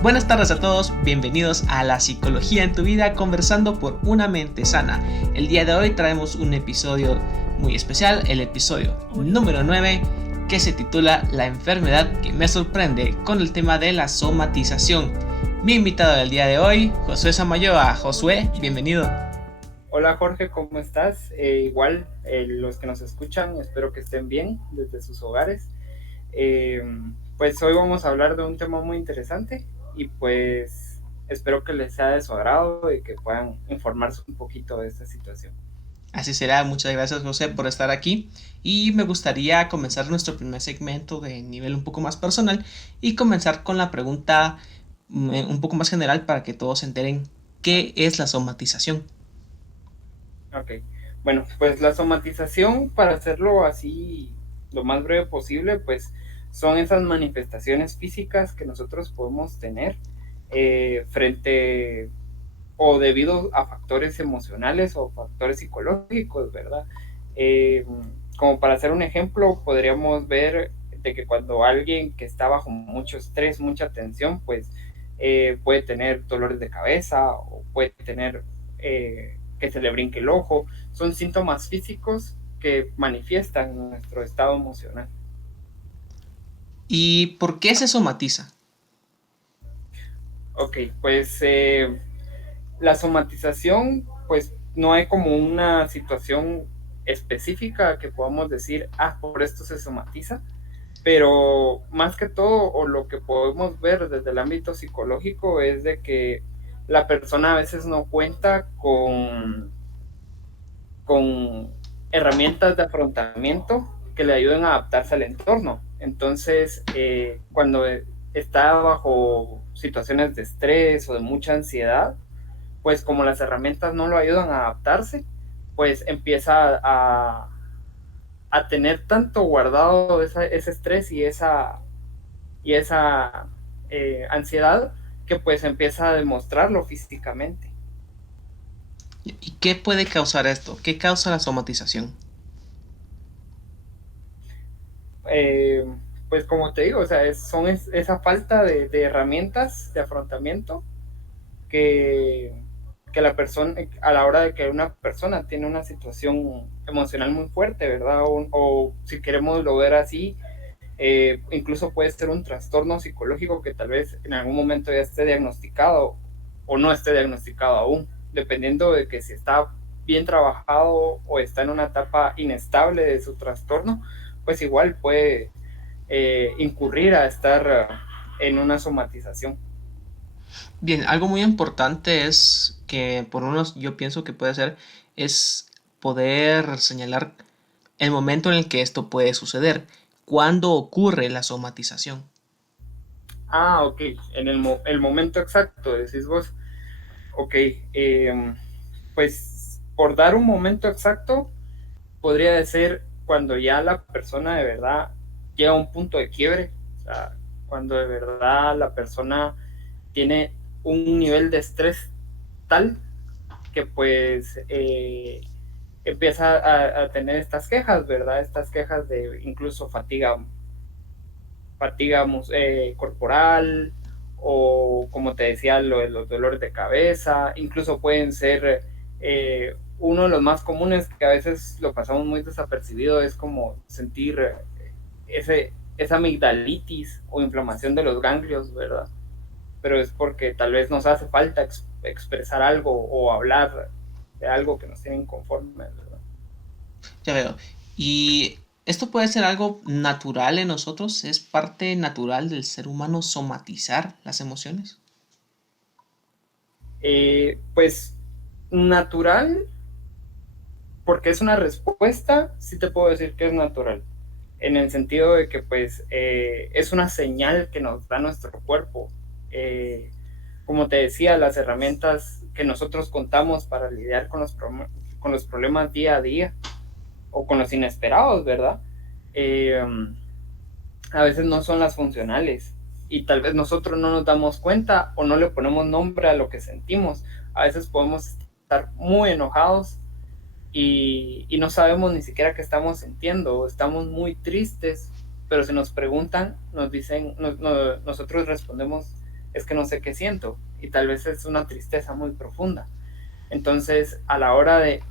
Buenas tardes a todos, bienvenidos a La Psicología en tu Vida, conversando por una mente sana. El día de hoy traemos un episodio muy especial, el episodio número 9, que se titula La enfermedad que me sorprende, con el tema de la somatización. Mi invitado del día de hoy, Josué Samayoa. Josué, bienvenido. Hola Jorge, ¿cómo estás? Los que nos escuchan, espero que estén bien desde sus hogares. Eh, pues hoy vamos a hablar de un tema muy interesante y pues espero que les sea de su agrado y que puedan informarse un poquito de esta situación. Así será, muchas gracias José por estar aquí y me gustaría comenzar nuestro primer segmento de nivel un poco más personal y comenzar con la pregunta un poco más general para que todos se enteren qué es la somatización. Ok, bueno, pues la somatización, para hacerlo así lo más breve posible, pues son esas manifestaciones físicas que nosotros podemos tener frente o debido a factores emocionales o factores psicológicos, ¿verdad? Eh, Como para hacer un ejemplo, podríamos ver de que cuando alguien que está bajo mucho estrés, mucha tensión, pues puede tener dolores de cabeza o puede tener que se le brinque el ojo. Son síntomas físicos que manifiestan nuestro estado emocional. ¿Y por qué se somatiza? Ok, pues la somatización, pues no hay como una situación específica que podamos decir, por esto se somatiza, pero más que todo, o lo que podemos ver desde el ámbito psicológico, es de que la persona a veces no cuenta con herramientas de afrontamiento que le ayuden a adaptarse al entorno. Entonces, cuando está bajo situaciones de estrés o de mucha ansiedad, pues como las herramientas no lo ayudan a adaptarse, pues empieza a tener tanto guardado ese estrés y esa ansiedad que pues empieza a demostrarlo físicamente. ¿Y qué puede causar esto? ¿Qué causa la somatización? Eh, pues como te digo, o sea, esa falta de herramientas de afrontamiento que, que la persona, a la hora de que una persona tiene una situación emocional muy fuerte, ¿verdad? O si queremos lo ver así, incluso puede ser un trastorno psicológico que tal vez en algún momento ya esté diagnosticado o no esté diagnosticado aún, dependiendo de que si está bien trabajado o está en una etapa inestable de su trastorno, pues igual puede incurrir a estar en una somatización. Bien, algo muy importante es que por unos yo pienso que puede ser es poder señalar el momento en el que esto puede suceder, cuándo ocurre la somatización. Ok, en el momento exacto, decís vos. Ok, pues por dar un momento exacto, podría ser cuando ya la persona de verdad llega a un punto de quiebre, o sea, cuando de verdad la persona tiene un nivel de estrés tal que pues empieza a tener estas quejas, ¿verdad? Estas quejas de incluso fatiga corporal o como te decía, lo de los dolores de cabeza, incluso pueden ser uno de los más comunes que a veces lo pasamos muy desapercibido es como sentir esa amigdalitis o inflamación de los ganglios, ¿verdad? Pero es porque tal vez nos hace falta expresar algo o hablar de algo que nos tiene inconformes, ¿verdad? Ya veo. Y esto puede ser algo natural en nosotros, es parte natural del ser humano somatizar las emociones. Pues natural, porque es una respuesta, sí te puedo decir que es natural, en el sentido de que pues es una señal que nos da nuestro cuerpo. Eh, Como te decía, las herramientas que nosotros contamos para lidiar con los problemas día a día o con los inesperados, ¿verdad? Eh, a veces no son las funcionales y tal vez nosotros no nos damos cuenta o no le ponemos nombre a lo que sentimos. A veces podemos estar muy enojados y no sabemos ni siquiera qué estamos sintiendo, estamos muy tristes, pero si nos preguntan, nos dicen, nosotros respondemos es que no sé qué siento, y tal vez es una tristeza muy profunda. Entonces, a la hora de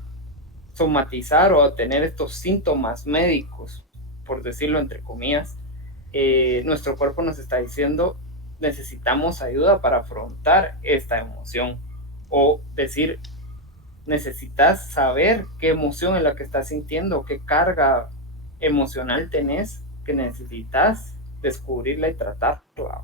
somatizar o tener estos síntomas médicos, por decirlo entre comillas, nuestro cuerpo nos está diciendo necesitamos ayuda para afrontar esta emoción, o decir necesitas saber qué emoción es la que estás sintiendo, qué carga emocional tenés que necesitas descubrirla y tratarla.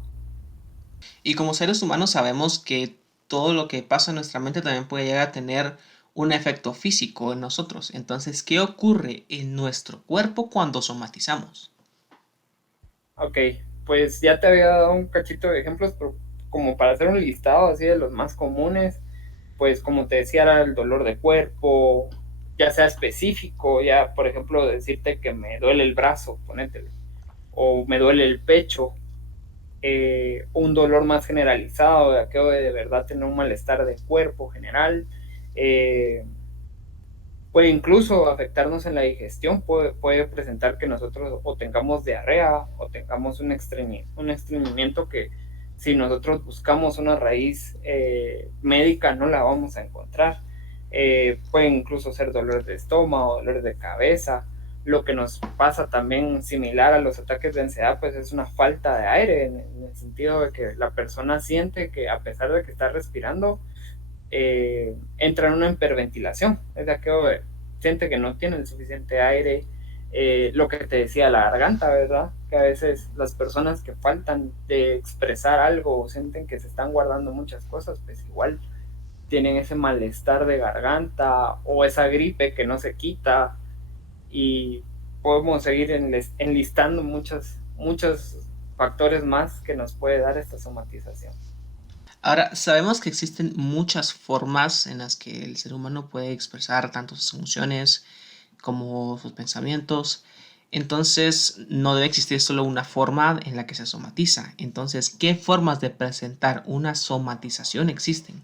Y como seres humanos sabemos que todo lo que pasa en nuestra mente también puede llegar a tener un efecto físico en nosotros. Entonces, ¿qué ocurre en nuestro cuerpo cuando somatizamos? Ok, pues ya te había dado un cachito de ejemplos, pero como para hacer un listado así de los más comunes, pues como te decía, era el dolor de cuerpo, ya sea específico, ya por ejemplo decirte que me duele el brazo, ponétele, o me duele el pecho, un dolor más generalizado, de aquello de verdad tener un malestar de cuerpo general, eh, puede incluso afectarnos en la digestión, puede presentar que nosotros o tengamos diarrea o tengamos un estreñimiento que si nosotros buscamos una raíz médica no la vamos a encontrar. Puede incluso ser dolor de estómago, dolor de cabeza. Lo que nos pasa también similar a los ataques de ansiedad, pues es una falta de aire, en el sentido de que la persona siente que a pesar de que está respirando, entra en una hiperventilación, es de aquello de, siente que no tiene el suficiente aire, lo que te decía, la garganta, ¿verdad? Que a veces las personas que faltan de expresar algo o sienten que se están guardando muchas cosas, pues igual tienen ese malestar de garganta o esa gripe que no se quita, y podemos seguir enlistando muchos factores más que nos puede dar esta somatización. Ahora, sabemos que existen muchas formas en las que el ser humano puede expresar tanto sus emociones como sus pensamientos. Entonces, no debe existir solo una forma en la que se somatiza. Entonces, ¿qué formas de presentar una somatización existen?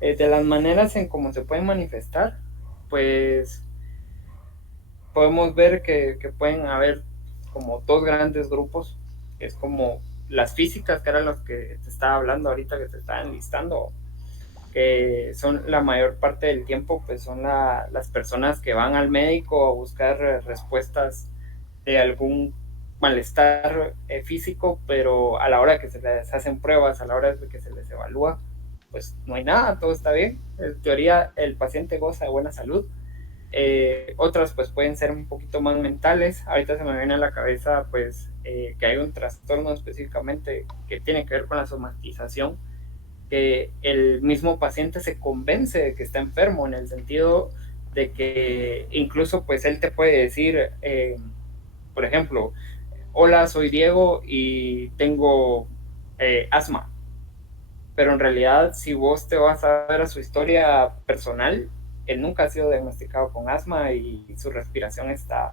De las maneras en cómo se pueden manifestar, pues podemos ver que pueden haber como dos grandes grupos, que es como las físicas, que eran los que te estaba hablando ahorita, que te estaban listando, que son la mayor parte del tiempo, pues son las personas que van al médico a buscar respuestas de algún malestar físico, pero a la hora que se les hacen pruebas, a la hora de que se les evalúa, pues no hay nada, todo está bien. En teoría, el paciente goza de buena salud. Otras pues pueden ser un poquito más mentales. Ahorita se me viene a la cabeza pues que hay un trastorno específicamente que tiene que ver con la somatización, que el mismo paciente se convence de que está enfermo, en el sentido de que incluso pues él te puede decir, por ejemplo, hola, soy Diego y tengo asma, pero en realidad si vos te vas a ver a su historia personal, él nunca ha sido diagnosticado con asma y su respiración está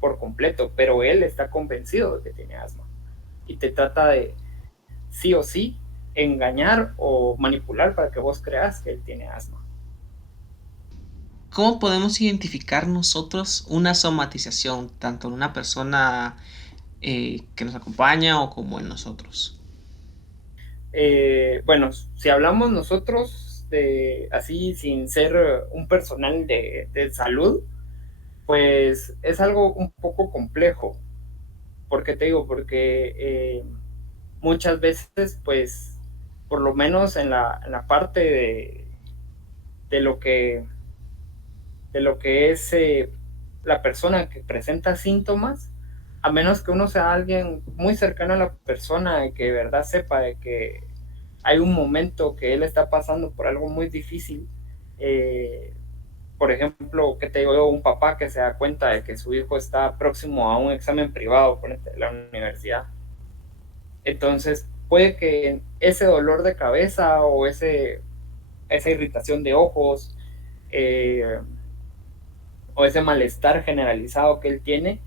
por completo, pero él está convencido de que tiene asma y te trata de sí o sí engañar o manipular para que vos creas que él tiene asma. ¿Cómo podemos identificar nosotros una somatización, tanto en una persona que nos acompaña o como en nosotros? Bueno, si hablamos nosotros de así sin ser un personal de salud, pues es algo un poco complejo. ¿Por qué te digo? Porque muchas veces, pues, por lo menos en la parte de lo que, de lo que es la persona que presenta síntomas, a menos que uno sea alguien muy cercano a la persona y que de verdad sepa de que hay un momento que él está pasando por algo muy difícil, eh, por ejemplo, que te digo, un papá que se da cuenta de que su hijo está próximo a un examen privado por la universidad. Entonces, puede que ese dolor de cabeza o esa irritación de ojos, eh, o ese malestar generalizado que él tiene,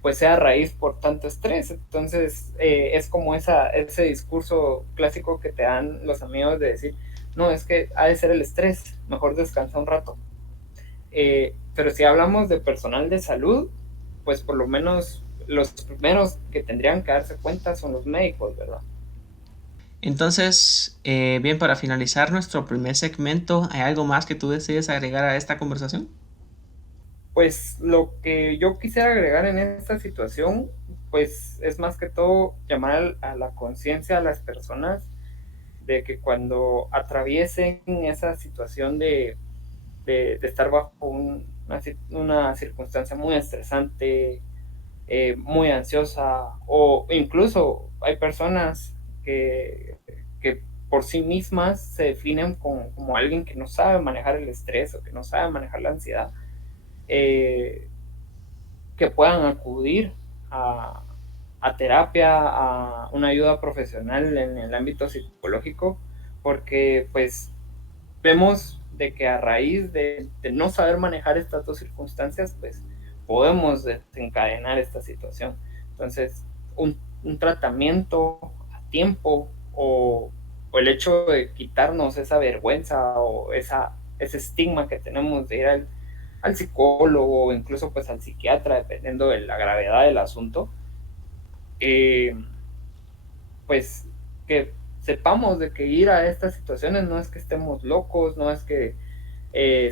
pues sea raíz por tanto estrés. Entonces, es como ese discurso clásico que te dan los amigos de decir, no, es que ha de ser el estrés, mejor descansa un rato. Pero si hablamos de personal de salud, pues por lo menos los primeros que tendrían que darse cuenta son los médicos, ¿verdad? Entonces, bien, para finalizar nuestro primer segmento, ¿hay algo más que tú desees agregar a esta conversación? Pues lo que yo quisiera agregar en esta situación, pues es más que todo llamar a la conciencia a las personas de que cuando atraviesen esa situación de estar bajo una circunstancia muy estresante, muy ansiosa, o incluso hay personas que por sí mismas se definen como alguien que no sabe manejar el estrés o que no sabe manejar la ansiedad, eh, que puedan acudir a, a terapia, a una ayuda profesional en el ámbito psicológico, porque pues vemos de que a raíz de no saber manejar estas dos circunstancias, pues podemos desencadenar esta situación. Entonces, un tratamiento a tiempo o el hecho de quitarnos esa vergüenza o ese estigma que tenemos de ir al psicólogo o incluso pues al psiquiatra, dependiendo de la gravedad del asunto, eh, pues que sepamos de que ir a estas situaciones no es que estemos locos, no es que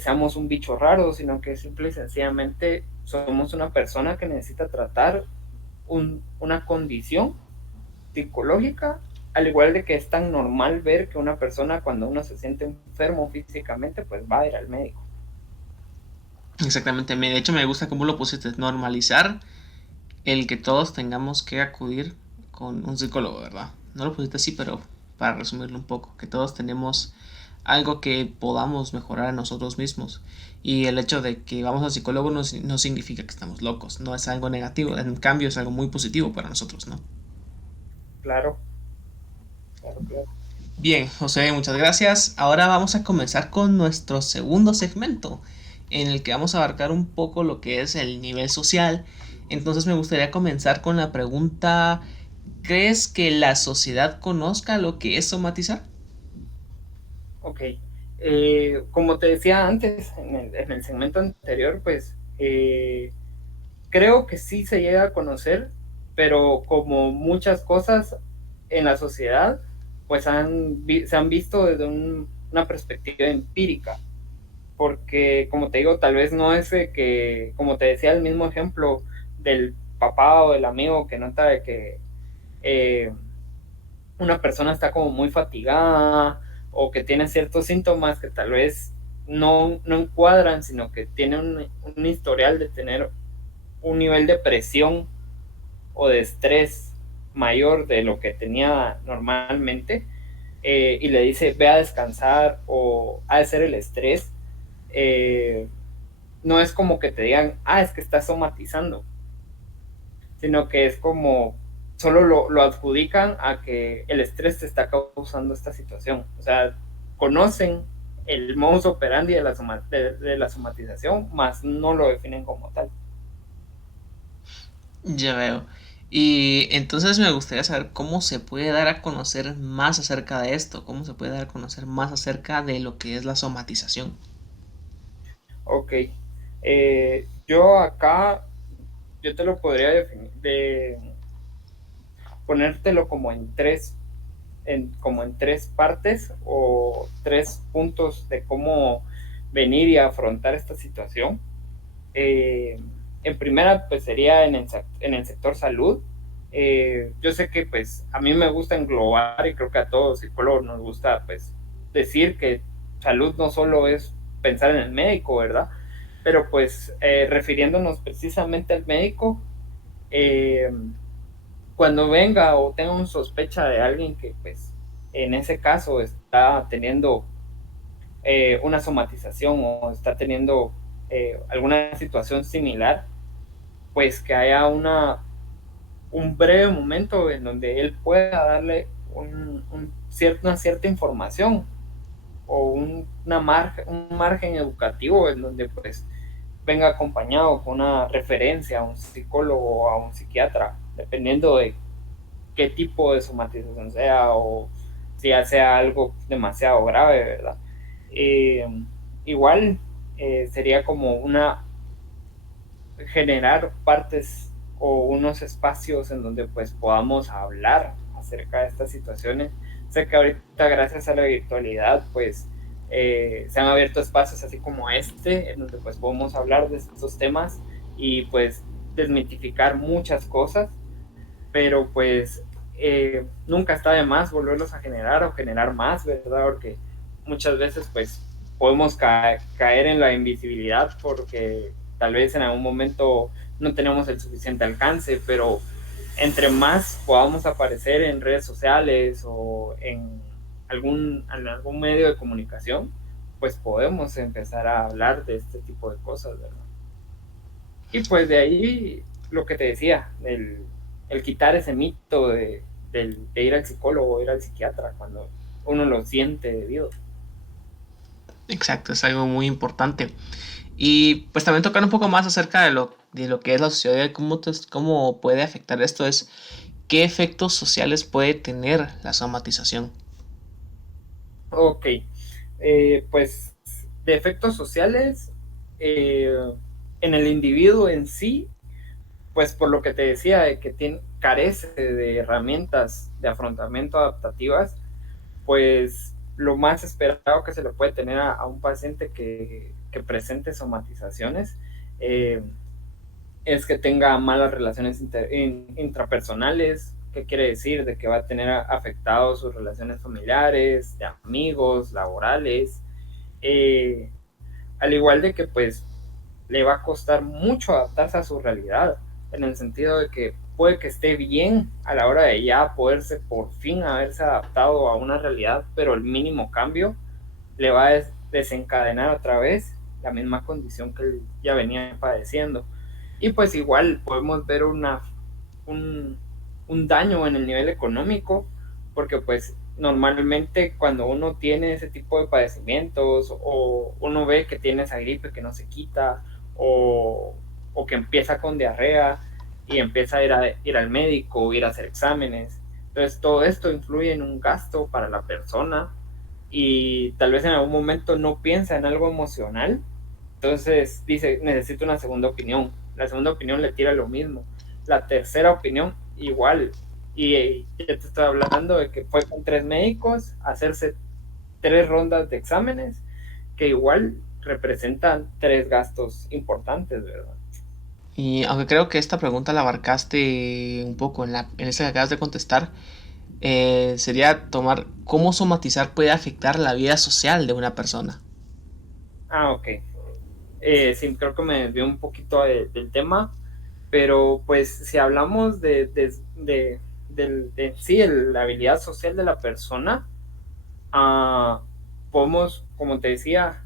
seamos un bicho raro, sino que simple y sencillamente somos una persona que necesita tratar una condición psicológica, al igual de que es tan normal ver que una persona cuando uno se siente enfermo físicamente, pues va a ir al médico. Exactamente, de hecho me gusta cómo lo pusiste, normalizar el que todos tengamos que acudir con un psicólogo, ¿verdad? No lo pusiste así, pero para resumirlo un poco, que todos tenemos algo que podamos mejorar a nosotros mismos. Y el hecho de que vamos al psicólogo no significa que estamos locos, no es algo negativo, en cambio es algo muy positivo para nosotros, ¿no? Claro, claro, claro. Bien, José, muchas gracias. Ahora vamos a comenzar con nuestro segundo segmento, en el que vamos a abarcar un poco lo que es el nivel social. Entonces me gustaría comenzar con la pregunta, ¿crees que la sociedad conozca lo que es somatizar? Ok. Como te decía antes, en el segmento anterior, pues creo que sí se llega a conocer, pero como muchas cosas en la sociedad, pues se han visto desde una perspectiva empírica, porque como te digo, tal vez no es que, como te decía, el mismo ejemplo del papá o del amigo que nota de que eh, una persona está como muy fatigada o que tiene ciertos síntomas que tal vez no encuadran, sino que tiene un historial de tener un nivel de presión o de estrés mayor de lo que tenía normalmente, y le dice ve a descansar o ha de ser el estrés, eh, no es como que te digan, es que estás somatizando, sino que es como solo lo adjudican a que el estrés te está causando esta situación. O sea, conocen el modus operandi de la somatización, más no lo definen como tal. Ya veo. Y entonces me gustaría saber cómo se puede dar a conocer más acerca de esto, cómo se puede dar a conocer más acerca de lo que es la somatización. Ok. Yo acá, yo te lo podría definir, ponértelo como como en tres partes o tres puntos de cómo venir y afrontar esta situación. Eh, en primera, pues sería en el sector salud. Yo sé que pues a mí me gusta englobar y creo que a todos psicólogos nos gusta pues decir que salud no solo es pensar en el médico, ¿verdad? Pero pues refiriéndonos precisamente al médico, eh, cuando venga o tenga un sospecha de alguien que pues en ese caso está teniendo una somatización o está teniendo alguna situación similar, pues que haya un breve momento en donde él pueda darle una cierta información o un margen educativo en donde pues venga acompañado con una referencia a un psicólogo o a un psiquiatra, dependiendo de qué tipo de somatización sea o si ya sea algo demasiado grave, ¿verdad? Eh, igual sería como generar partes o unos espacios en donde pues podamos hablar acerca de estas situaciones sé que ahorita gracias a la virtualidad, pues se han abierto espacios así como este, en donde pues podemos hablar de estos temas y pues desmitificar muchas cosas, pero pues nunca está de más volverlos a generar o generar más, ¿verdad? Porque muchas veces pues podemos caer en la invisibilidad porque tal vez en algún momento no tenemos el suficiente alcance, pero entre más podamos aparecer en redes sociales o en algún medio de comunicación, pues podemos empezar a hablar de este tipo de cosas, ¿verdad? Y pues de ahí lo que te decía, el quitar ese mito de ir al psicólogo o ir al psiquiatra cuando uno lo siente debido. Exacto, es algo muy importante. Y pues también tocar un poco más acerca de lo que es la sociedad y cómo puede afectar esto es qué efectos sociales puede tener la somatización. Ok, pues de efectos sociales eh, en el individuo en sí, pues por lo que te decía, de que carece de herramientas de afrontamiento adaptativas, pues lo más esperado que se le puede tener a un paciente que presente somatizaciones eh, es que tenga malas relaciones intrapersonales. ¿Qué quiere decir? De que va a tener afectados sus relaciones familiares, de amigos, laborales, eh, al igual de que pues le va a costar mucho adaptarse a su realidad, en el sentido de que puede que esté bien a la hora de ya poderse por fin haberse adaptado a una realidad, pero el mínimo cambio le va a desencadenar otra vez la misma condición que él ya venía padeciendo. Y pues igual podemos ver un, un daño en el nivel económico, porque pues normalmente cuando uno tiene ese tipo de padecimientos o uno ve que tiene esa gripe que no se quita o que empieza con diarrea y empieza ir al médico o ir a hacer exámenes, entonces todo esto influye en un gasto para la persona y tal vez en algún momento no piensa en algo emocional, entonces dice, necesito una segunda opinión. La segunda opinión le tira lo mismo. La tercera opinión, igual. Y ya te estoy hablando de que fue con 3 médicos a hacerse 3 rondas de exámenes, que igual representan 3 gastos importantes, ¿verdad? Y aunque creo que esta pregunta la abarcaste un poco en esa que acabas de contestar, sería tomar cómo somatizar puede afectar la vida social de una persona. Ah, ok. Sí, creo que me desvió un poquito del tema, pero pues si hablamos de sí, la habilidad social de la persona, ah, podemos, como te decía,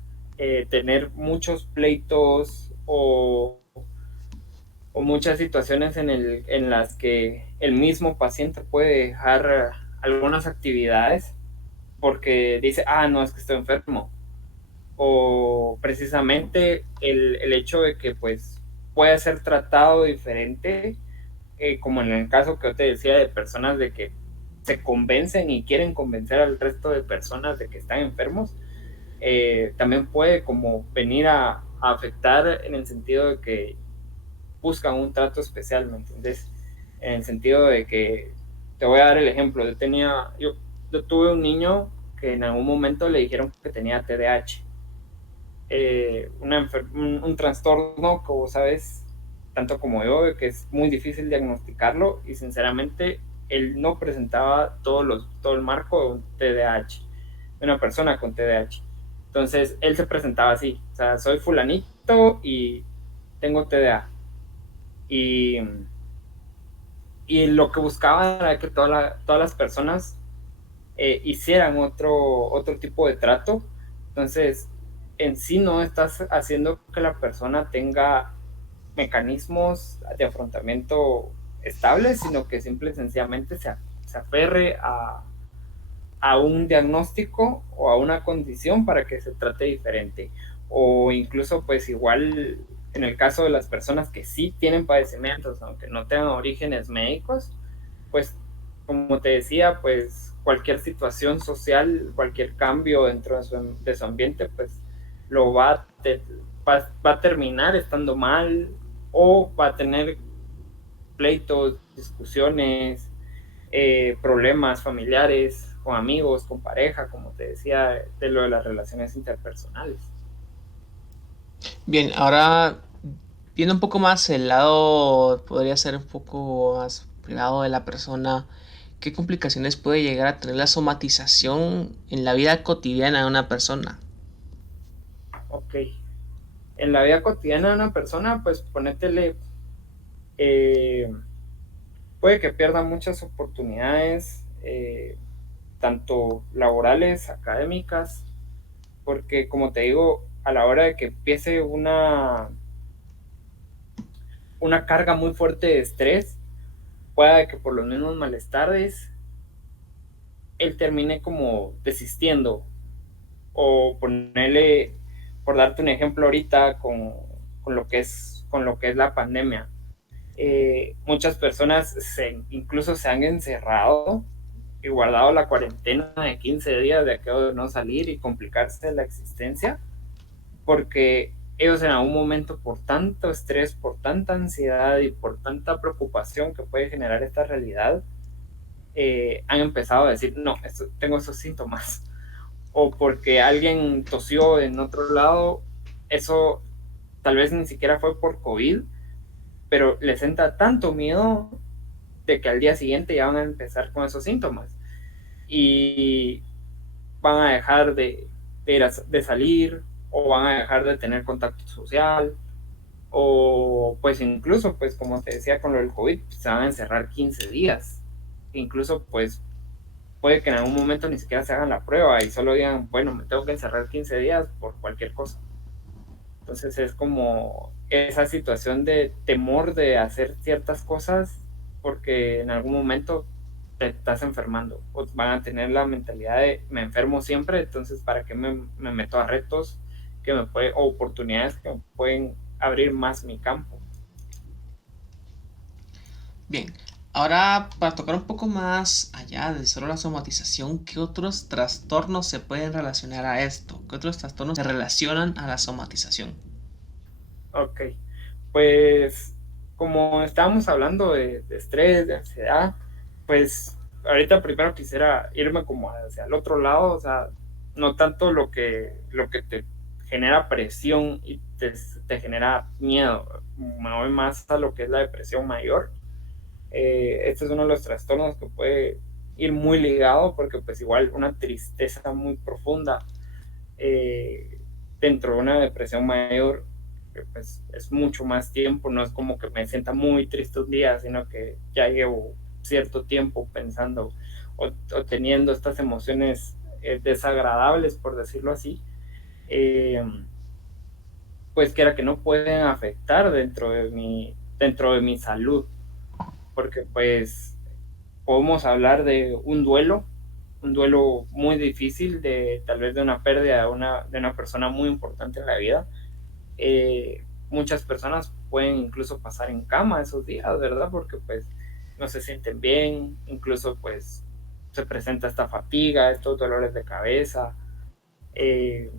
tener muchos pleitos o muchas situaciones en las que el mismo paciente puede dejar algunas actividades porque dice, ah, no, es que estoy enfermo. O precisamente el hecho de que pues puede ser tratado diferente, como en el caso que yo te decía de personas de que se convencen y quieren convencer al resto de personas de que están enfermos, también puede como venir a afectar en el sentido de que buscan un trato especial, ¿me entiendes? En el sentido de que, te voy a dar el ejemplo, yo tuve un niño que en algún momento le dijeron que tenía TDAH, un trastorno, como sabes, tanto como yo, que es muy difícil diagnosticarlo y sinceramente él no presentaba todo el marco de un TDAH, de una persona con TDAH. Entonces él se presentaba así, o sea, soy fulanito y tengo TDA. Y, y lo que buscaba era que todas las personas hicieran otro tipo de trato. Entonces, en sí no estás haciendo que la persona tenga mecanismos de afrontamiento estables, sino que simple y sencillamente se aferre a un diagnóstico o a una condición para que se trate diferente. O incluso, pues igual, en el caso de las personas que sí tienen padecimientos, aunque no tengan orígenes médicos, pues como te decía, pues cualquier situación social, cualquier cambio dentro de su ambiente, pues lo va a terminar estando mal o va a tener pleitos, discusiones, problemas familiares con amigos, con pareja, como te decía, de lo de las relaciones interpersonales. Bien, ahora viendo un poco más el lado, podría ser un poco más privado de la persona, ¿qué complicaciones puede llegar a tener la somatización en la vida cotidiana de una persona? Ok. En la vida cotidiana de una persona, pues ponétele, eh, puede que pierda muchas oportunidades, tanto laborales, académicas, porque como te digo, a la hora de que empiece una carga muy fuerte de estrés, pueda que por los mismos malestares él termine como desistiendo o ponerle, por darte un ejemplo ahorita con lo que es la pandemia. Muchas personas incluso se han encerrado y guardado la cuarentena de 15 días de aquello de no salir y complicarse la existencia, porque ellos en algún momento, por tanto estrés, por tanta ansiedad y por tanta preocupación que puede generar esta realidad, han empezado a decir, no, tengo esos síntomas. O porque alguien tosió en otro lado, eso tal vez ni siquiera fue por COVID, pero les entra tanto miedo de que al día siguiente ya van a empezar con esos síntomas y van a dejar de salir o van a dejar de tener contacto social o pues incluso pues como te decía con lo del COVID se van a encerrar 15 días, incluso pues puede que en algún momento ni siquiera se hagan la prueba y solo digan, bueno, me tengo que encerrar 15 días por cualquier cosa. Entonces es como esa situación de temor de hacer ciertas cosas porque en algún momento te estás enfermando o van a tener la mentalidad de me enfermo siempre, entonces para qué me meto a retos o oportunidades que me pueden abrir más mi campo. Bien, ahora para tocar un poco más allá de solo la somatización, ¿qué otros trastornos se pueden relacionar a esto? ¿Qué otros trastornos se relacionan a la somatización? Ok, pues como estábamos hablando de estrés, de ansiedad, pues ahorita primero quisiera irme como hacia el otro lado, o sea, no tanto lo que te genera presión y te genera miedo, me voy más a lo que es la depresión mayor. Este es uno de los trastornos que puede ir muy ligado porque pues igual una tristeza muy profunda eh, dentro de una depresión mayor, pues es mucho más tiempo, no es como que me sienta muy triste un día, sino que ya llevo cierto tiempo pensando o teniendo estas emociones desagradables, por decirlo así, eh, pues que era que no pueden afectar dentro de mi salud, porque pues podemos hablar de un duelo muy difícil, de tal vez de una pérdida de una persona muy importante en la vida. Muchas personas pueden incluso pasar en cama esos días, ¿verdad? Porque pues no se sienten bien, incluso pues se presenta esta fatiga, estos dolores de cabeza, eh,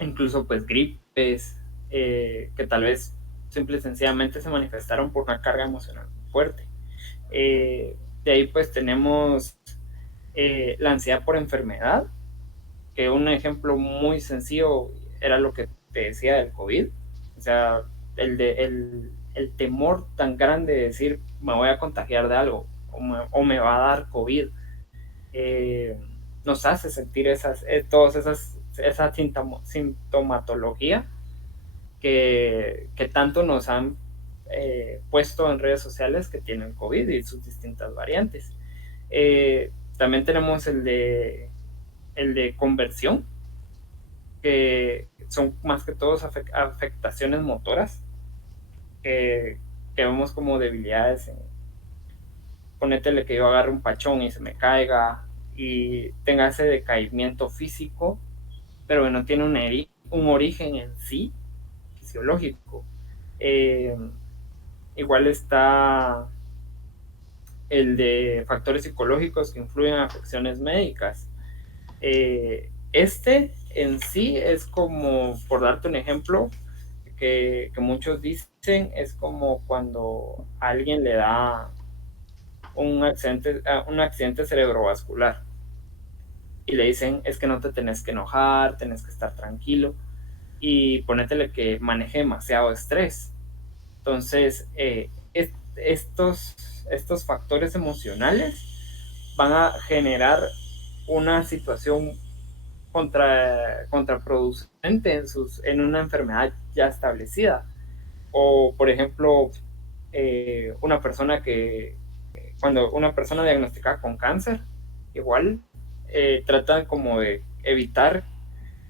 incluso pues gripes, que tal vez simple y sencillamente se manifestaron por una carga emocional fuerte. De ahí pues tenemos la ansiedad por enfermedad, que un ejemplo muy sencillo era lo que te decía del COVID. O sea, el temor tan grande de decir me voy a contagiar de algo o me va a dar COVID, eh, nos hace sentir todas esa sintomatología que tanto nos han puesto en redes sociales que tienen COVID y sus distintas variantes. También tenemos el de conversión, que son más que todos afectaciones motoras, que vemos como debilidades. Ponétele que yo agarre un pachón y se me caiga y tenga ese decaimiento físico, pero que no tiene un origen en sí fisiológico. Eh, Igual está el de factores psicológicos que influyen en afecciones médicas. Este en sí es como, por darte un ejemplo, que muchos dicen, es como cuando a alguien le da un accidente cerebrovascular y le dicen es que no te tenés que enojar, tenés que estar tranquilo y ponétele que maneje demasiado estrés. Entonces, estos factores emocionales van a generar una situación contraproducente en una enfermedad ya establecida. O, por ejemplo, una persona cuando una persona diagnosticada con cáncer, igual tratan como de evitar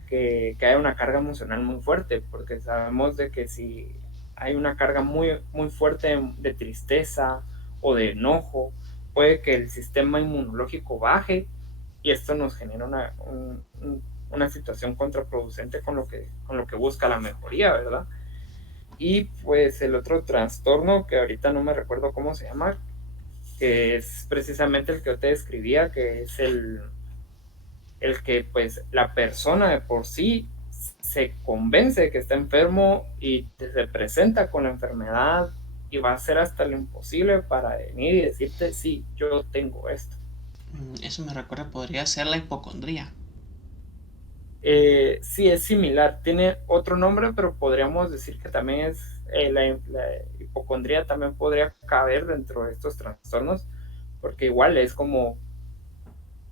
que haya una carga emocional muy fuerte, porque sabemos de que si hay una carga muy, muy fuerte de tristeza o de enojo, puede que el sistema inmunológico baje y esto nos genera una situación contraproducente con lo que busca la mejoría, ¿verdad? Y pues el otro trastorno, que ahorita no me recuerdo cómo se llama, que es precisamente el que yo te describía, que es el que pues la persona de por sí se convence de que está enfermo y se presenta con la enfermedad y va a hacer hasta lo imposible para venir y decirte, sí, yo tengo esto. Eso me recuerda, podría ser la hipocondría. Sí, es similar, tiene otro nombre, pero podríamos decir que también es la hipocondría también podría caber dentro de estos trastornos, porque igual es como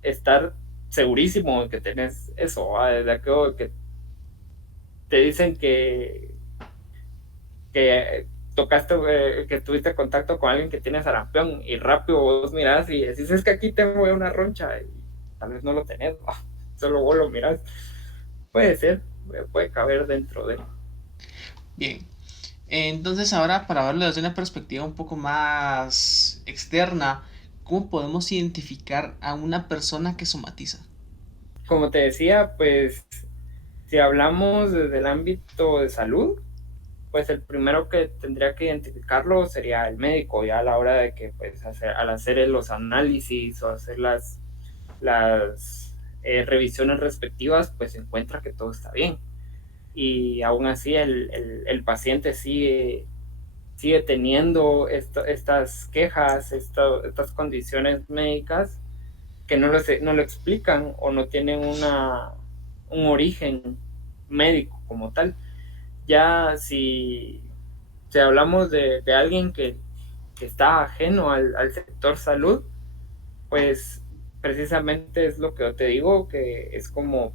estar segurísimo de que tenés eso, de aquello que te dicen que tocaste, que tuviste contacto con alguien que tiene sarampión y rápido vos mirás y decís, es que aquí tengo una roncha y tal vez no lo tenés, ¿no? Solo vos lo mirás. Puede ser, puede caber dentro de... Bien, entonces ahora para verlo desde una perspectiva un poco más externa, ¿cómo podemos identificar a una persona que somatiza? Como te decía, pues si hablamos desde el ámbito de salud, pues el primero que tendría que identificarlo sería el médico, ya a la hora de que pues al hacer los análisis o hacer las revisiones respectivas, pues se encuentra que todo está bien. Y aún así el paciente sigue teniendo estas quejas, estas condiciones médicas que no lo explican o no tienen un origen médico como tal. Ya si hablamos de alguien que está ajeno al sector salud, pues precisamente es lo que yo te digo, que es como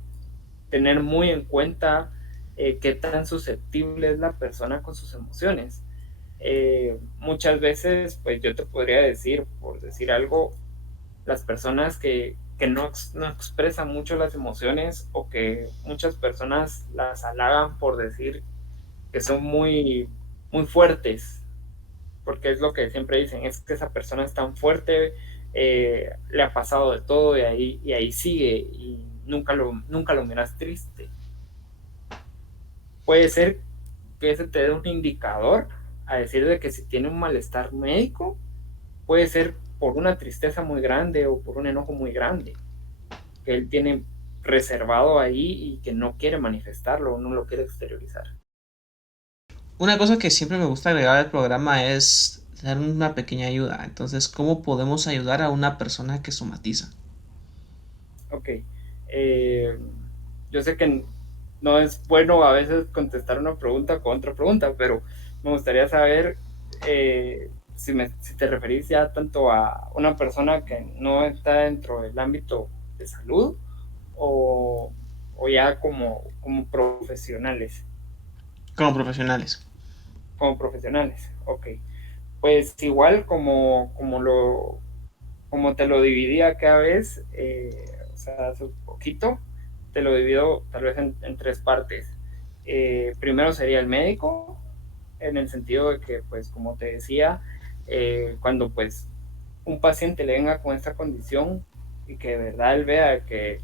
tener muy en cuenta qué tan susceptible es la persona con sus emociones. Muchas veces, pues yo te podría decir, por decir algo, las personas que no expresan mucho las emociones o que muchas personas las halagan por decir que son muy, muy fuertes, porque es lo que siempre dicen, es que esa persona es tan fuerte, le ha pasado de todo y ahí sigue y nunca lo miras triste. Puede ser que ese te dé un indicador a decir de que si tiene un malestar médico, puede ser por una tristeza muy grande o por un enojo muy grande, que él tiene reservado ahí y que no quiere manifestarlo o no lo quiere exteriorizar. Una cosa que siempre me gusta agregar al programa es dar una pequeña ayuda. Entonces, ¿cómo podemos ayudar a una persona que somatiza? Ok. Eh, yo sé que no es bueno a veces contestar una pregunta con otra pregunta, pero me gustaría saber si te referís ya tanto a una persona que no está dentro del ámbito de salud o ya como profesionales. Como profesionales. Como profesionales, ok. Pues igual como te lo dividía cada vez, o sea, hace un poquito, te lo divido tal vez en tres partes. Primero sería el médico, en el sentido de que, pues, como te decía, cuando pues un paciente le venga con esta condición y que de verdad él vea que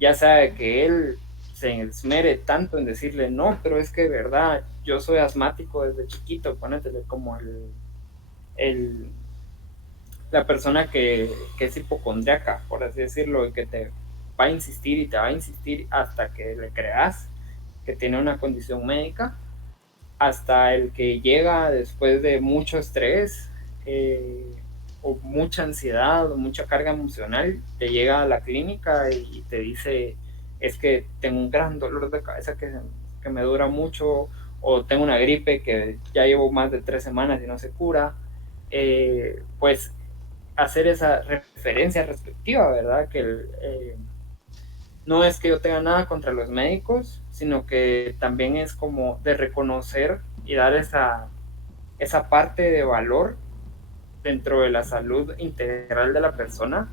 ya sabe que él se esmere tanto en decirle, no, pero es que de verdad, yo soy asmático desde chiquito, ponétele como el la persona que es hipocondriaca, por así decirlo, y que te va a insistir y te va a insistir hasta que le creas que tiene una condición médica, hasta el que llega después de mucho estrés, o mucha ansiedad o mucha carga emocional, te llega a la clínica y te dice, es que tengo un gran dolor de cabeza que me dura mucho, o tengo una gripe que ya llevo más de 3 semanas y no se cura, pues hacer esa referencia respectiva, ¿verdad? No es que yo tenga nada contra los médicos, sino que también es como de reconocer y dar esa parte de valor dentro de la salud integral de la persona,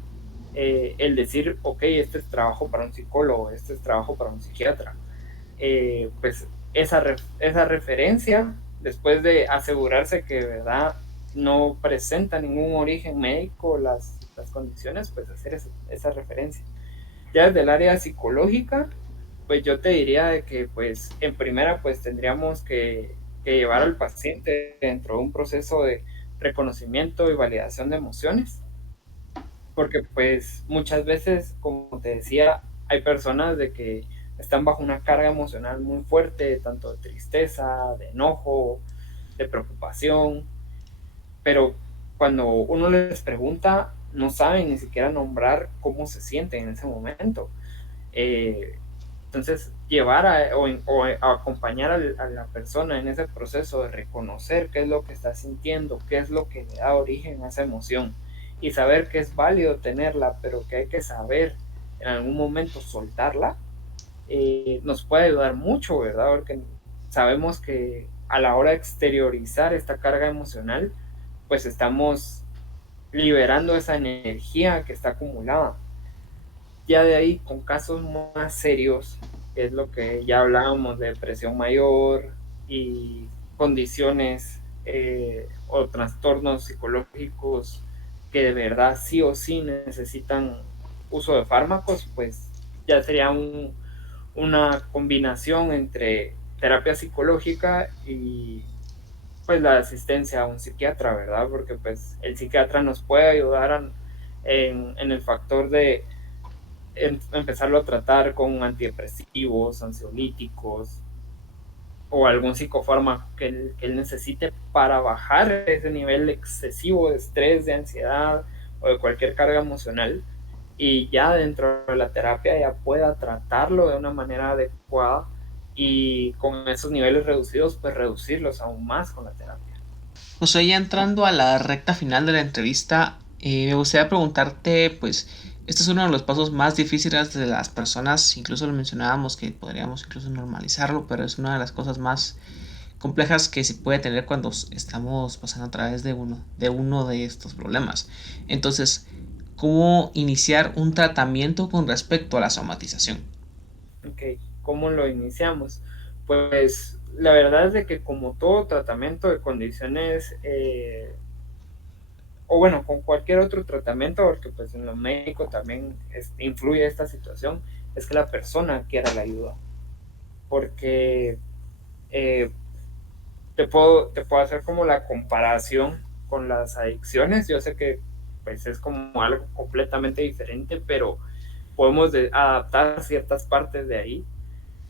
el decir, ok, este es trabajo para un psicólogo, este es trabajo para un psiquiatra. Pues esa referencia, después de asegurarse que verdad no presenta ningún origen médico las condiciones, pues hacer esa referencia. Ya desde el área psicológica, pues yo te diría de que pues en primera pues tendríamos que llevar al paciente dentro de un proceso de reconocimiento y validación de emociones, porque pues muchas veces, como te decía, hay personas de que están bajo una carga emocional muy fuerte, tanto de tristeza, de enojo, de preocupación, pero cuando uno les pregunta, no saben ni siquiera nombrar cómo se sienten en ese momento. Eh, entonces, llevar o acompañar a la persona en ese proceso de reconocer qué es lo que está sintiendo, qué es lo que le da origen a esa emoción y saber que es válido tenerla, pero que hay que saber en algún momento soltarla, nos puede ayudar mucho, ¿verdad? Porque sabemos que a la hora de exteriorizar esta carga emocional, pues estamos liberando esa energía que está acumulada. Ya de ahí, con casos más serios, que es lo que ya hablábamos de depresión mayor y condiciones o trastornos psicológicos que de verdad sí o sí necesitan uso de fármacos, pues ya sería una combinación entre terapia psicológica y pues la asistencia a un psiquiatra, ¿verdad? Porque pues el psiquiatra nos puede ayudar en el factor de empezarlo a tratar con antidepresivos, ansiolíticos o algún psicofármaco que él necesite para bajar ese nivel excesivo de estrés, de ansiedad o de cualquier carga emocional, y ya dentro de la terapia ya pueda tratarlo de una manera adecuada y con esos niveles reducidos pues reducirlos aún más con la terapia. José, ya entrando a la recta final de la entrevista, me gustaría preguntarte, pues, este es uno de los pasos más difíciles de las personas, incluso lo mencionábamos que podríamos incluso normalizarlo, pero es una de las cosas más complejas que se puede tener cuando estamos pasando a través de uno de estos problemas. Entonces, ¿cómo iniciar un tratamiento con respecto a la somatización? Ok, ¿cómo lo iniciamos? Pues la verdad es de que como todo tratamiento de condiciones, o bueno, con cualquier otro tratamiento, porque pues en lo médico también influye esta situación, es que la persona quiera la ayuda. Porque eh, te puedo hacer como la comparación con las adicciones. Yo sé que pues es como algo completamente diferente, pero podemos adaptar ciertas partes de ahí.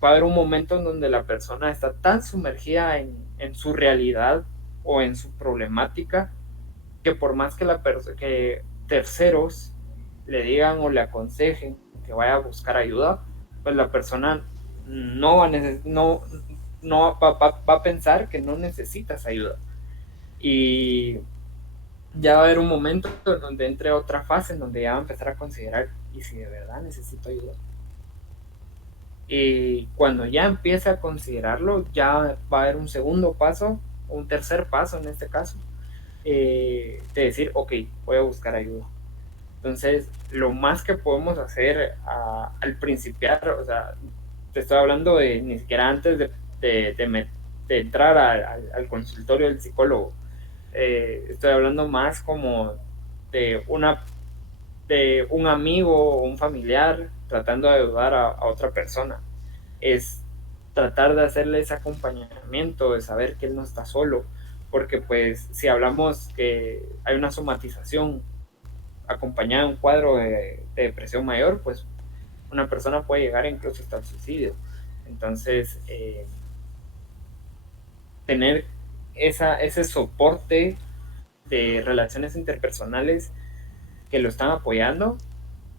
Va a haber un momento en donde la persona está tan sumergida en su realidad o en su problemática que por más que terceros le digan o le aconsejen que vaya a buscar ayuda, pues la persona no va a, no va a pensar que no necesitas ayuda. Y ya va a haber un momento en donde entre otra fase en donde ya va a empezar a considerar, ¿y si de verdad necesito ayuda? Y cuando ya empiece a considerarlo, ya va a haber un segundo paso, un tercer paso en este caso, de decir, ok, voy a buscar ayuda. Entonces, lo más que podemos hacer al principiar, o sea, te estoy hablando de ni siquiera antes de entrar al consultorio del psicólogo. Estoy hablando más como de de un amigo o un familiar tratando de ayudar a otra persona. Es tratar de hacerle ese acompañamiento, de saber que él no está solo, porque pues si hablamos que hay una somatización acompañada de un cuadro de depresión mayor, pues una persona puede llegar incluso hasta el suicidio. Entonces, tener ese soporte de relaciones interpersonales que lo están apoyando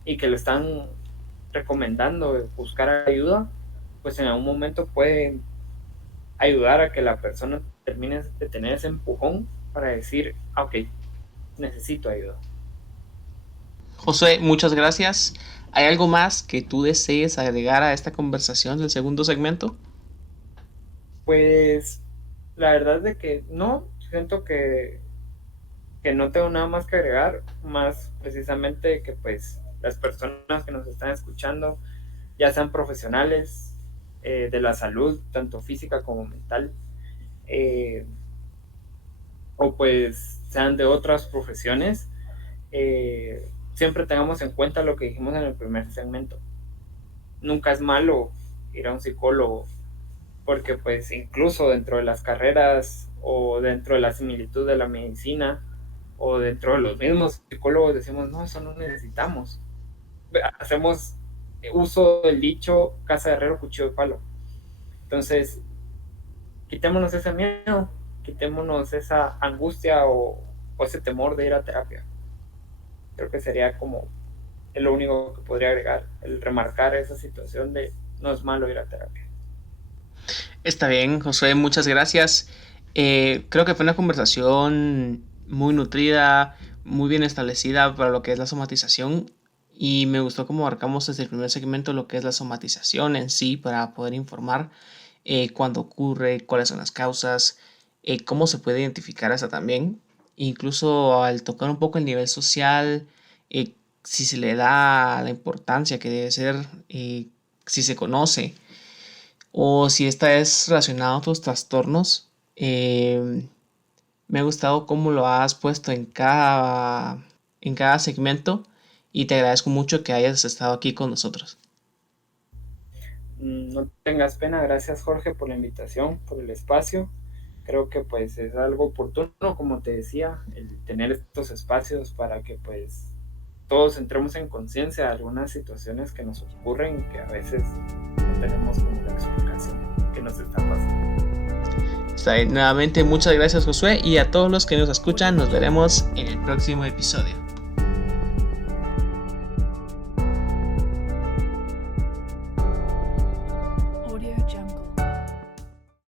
y que lo están recomendando buscar ayuda, pues en algún momento puede ayudar a que la persona termine de tener ese empujón para decir, ok, necesito ayuda. Josué, muchas gracias. ¿Hay algo más que tú desees agregar a esta conversación del segundo segmento? Pues la verdad es de que no, siento que no tengo nada más que agregar, más precisamente que pues las personas que nos están escuchando, ya sean profesionales de la salud, tanto física como mental, eh, o pues sean de otras profesiones, siempre tengamos en cuenta lo que dijimos en el primer segmento. Nunca es malo ir a un psicólogo, porque pues incluso dentro de las carreras o dentro de la similitud de la medicina o dentro de los mismos psicólogos decimos, no, eso no necesitamos. Hacemos uso del dicho casa de herrero, cuchillo de palo. Entonces, quitémonos ese miedo, quitémonos esa angustia o ese temor de ir a terapia. Creo que sería como lo único que podría agregar, el remarcar esa situación de no es malo ir a terapia. Está bien, Josué, muchas gracias. Creo que fue una conversación muy nutrida, muy bien establecida para lo que es la somatización y me gustó cómo abarcamos desde el primer segmento lo que es la somatización en sí para poder informar cuándo ocurre, cuáles son las causas, cómo se puede identificar esa también. Incluso al tocar un poco el nivel social, eh, si se le da la importancia que debe ser, si se conoce o si esta es relacionada a otros trastornos. Me ha gustado cómo lo has puesto en cada segmento y te agradezco mucho que hayas estado aquí con nosotros. No tengas pena, gracias Jorge por la invitación, por el espacio. Creo que pues es algo oportuno, como te decía, el tener estos espacios para que pues todos entremos en conciencia de algunas situaciones que nos ocurren y que a veces no tenemos como la explicación que nos está pasando. Nuevamente muchas gracias Josué y a todos los que nos escuchan nos veremos en el próximo episodio.